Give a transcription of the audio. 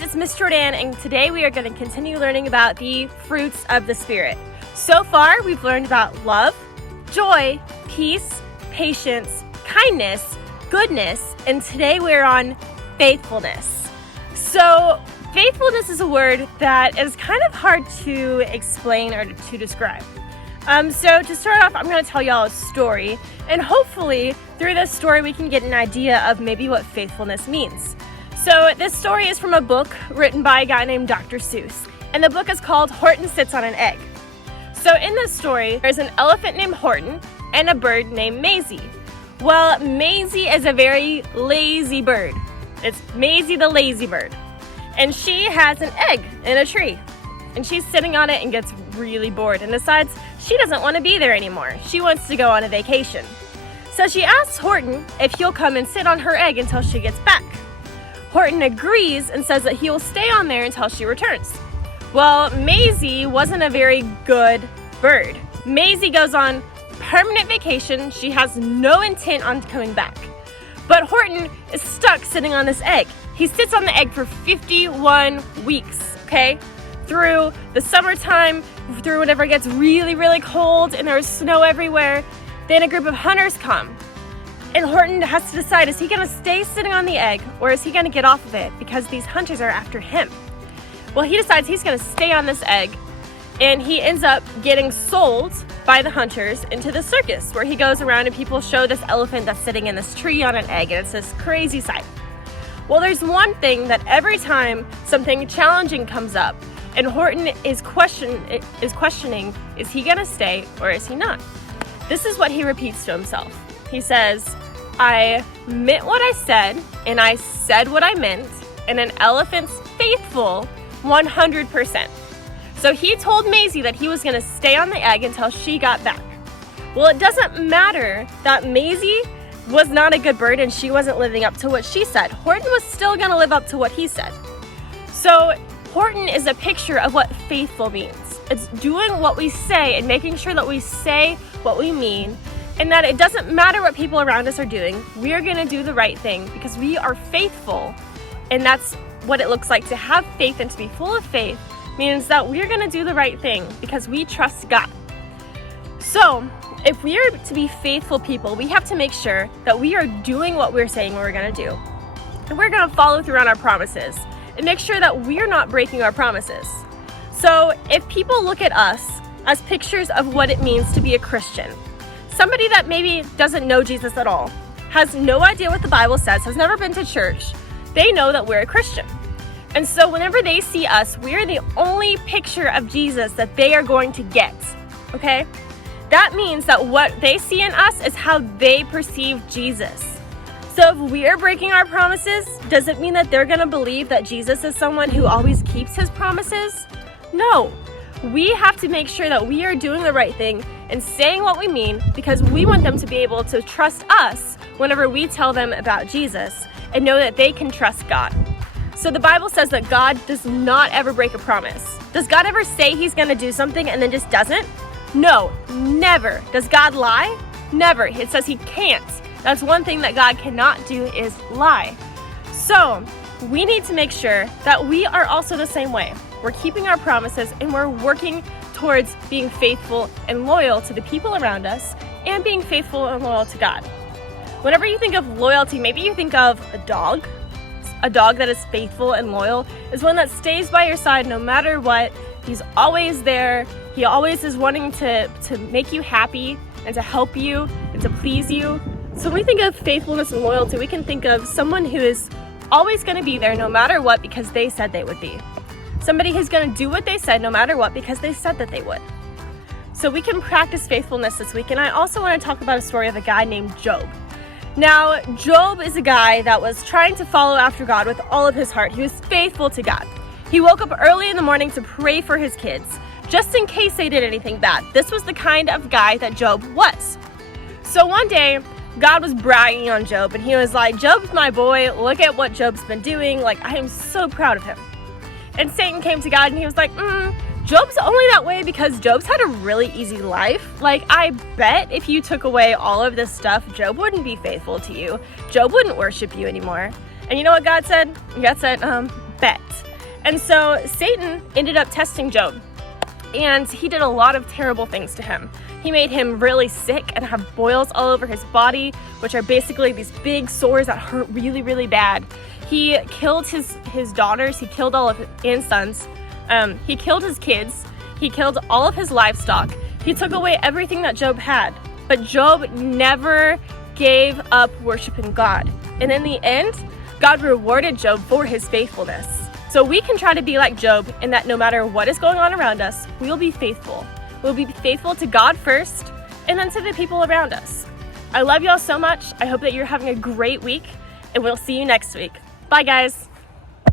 guys, it's Miss Jordan, and today we are going to continue learning about the fruits of the Spirit. So far, we've learned about love, joy, peace, patience, kindness, goodness, and today we're on faithfulness. So, faithfulness is a word that is kind of hard to explain or to describe. So to start off, I'm going to tell y'all a story, and hopefully through this story we can get an idea of maybe what faithfulness means. So this story is from a book written by a guy named Dr. Seuss, and the book is called Horton Sits on an Egg. So in this story, there's an elephant named Horton and a bird named Maisie. Well, Maisie is a very lazy bird. It's Maisie the lazy bird. And she has an egg in a tree. And she's sitting on it and gets really bored and decides she doesn't want to be there anymore. She wants to go on a vacation. So she asks Horton if he'll come and sit on her egg until she gets back. Horton agrees and says that he will stay on there until she returns. Well, Maisie wasn't a very good bird. Maisie goes on permanent vacation. She has no intent on coming back. But Horton is stuck sitting on this egg. He sits on the egg for 51 weeks, okay? Through the summertime, through whenever it gets really, really cold and there's snow everywhere. Then a group of hunters come. And Horton has to decide, is he going to stay sitting on the egg or is he going to get off of it because these hunters are after him? Well, he decides he's going to stay on this egg, and he ends up getting sold by the hunters into the circus where he goes around and people show this elephant that's sitting in this tree on an egg, and it's this crazy sight. Well, there's one thing that every time something challenging comes up and Horton is questioning, is he going to stay or is he not? This is what he repeats to himself. He says, I meant what I said, and I said what I meant, and an elephant's faithful 100%. So he told Maisie that he was going to stay on the egg until she got back. Well, it doesn't matter that Maisie was not a good bird and she wasn't living up to what she said. Horton was still going to live up to what he said. So Horton is a picture of what faithful means. It's doing what we say and making sure that we say what we mean, and that it doesn't matter what people around us are doing. We're going to do the right thing because we are faithful, and that's what it looks like to have faith and to be full of faith means that we're going to do the right thing because we trust God. So if we are to be faithful people, we have to make sure that we are doing what we're saying we're going to do, and we're going to follow through on our promises and make sure that we're not breaking our promises. So if people look at us as pictures of what it means to be a Christian, somebody that maybe doesn't know Jesus at all, has no idea what the Bible says, has never been to church, they know that we're a Christian. And so whenever they see us, we're the only picture of Jesus that they are going to get, okay? That means that what they see in us is how they perceive Jesus. So if we're breaking our promises, does it mean that they're going to believe that Jesus is someone who always keeps his promises? No. We have to make sure that we are doing the right thing and saying what we mean because we want them to be able to trust us whenever we tell them about Jesus and know that they can trust God. So the Bible says that God does not ever break a promise. Does God ever say he's going to do something and then just doesn't? No, never. Does God lie? Never. It says he can't. That's one thing that God cannot do is lie. So we need to make sure that we are also the same way. We're keeping our promises and we're working towards being faithful and loyal to the people around us and being faithful and loyal to God. Whenever you think of loyalty, maybe you think of a dog. A dog that is faithful and loyal is one that stays by your side no matter what. He's always there. He always is wanting to make you happy and to help you and to please you. So when we think of faithfulness and loyalty, we can think of someone who is always going to be there no matter what because they said they would be. Somebody who's going to do what they said no matter what because they said that they would. So we can practice faithfulness this week. And I also want to talk about a story of a guy named Job. Now, Job is a guy that was trying to follow after God with all of his heart. He was faithful to God. He woke up early in the morning to pray for his kids, just in case they did anything bad. This was the kind of guy that Job was. So one day, God was bragging on Job, and he was like, Job's my boy. Look at what Job's been doing. Like, I am so proud of him. And Satan came to God, and he was like, Job's only that way because Job's had a really easy life. Like, I bet if you took away all of this stuff, Job wouldn't be faithful to you. Job wouldn't worship you anymore. And you know what God said? God said, bet. And so Satan ended up testing Job, and he did a lot of terrible things to him. He made him really sick and have boils all over his body, which are basically these big sores that hurt really, really bad. He killed his daughters, he killed all of his sons, he killed his kids, he killed all of his livestock, he took away everything that Job had. But Job never gave up worshiping God. And in the end, God rewarded Job for his faithfulness. So we can try to be like Job in that no matter what is going on around us, we'll be faithful. We'll be faithful to God first, and then to the people around us. I love y'all so much. I hope that you're having a great week, and we'll see you next week. Bye, guys.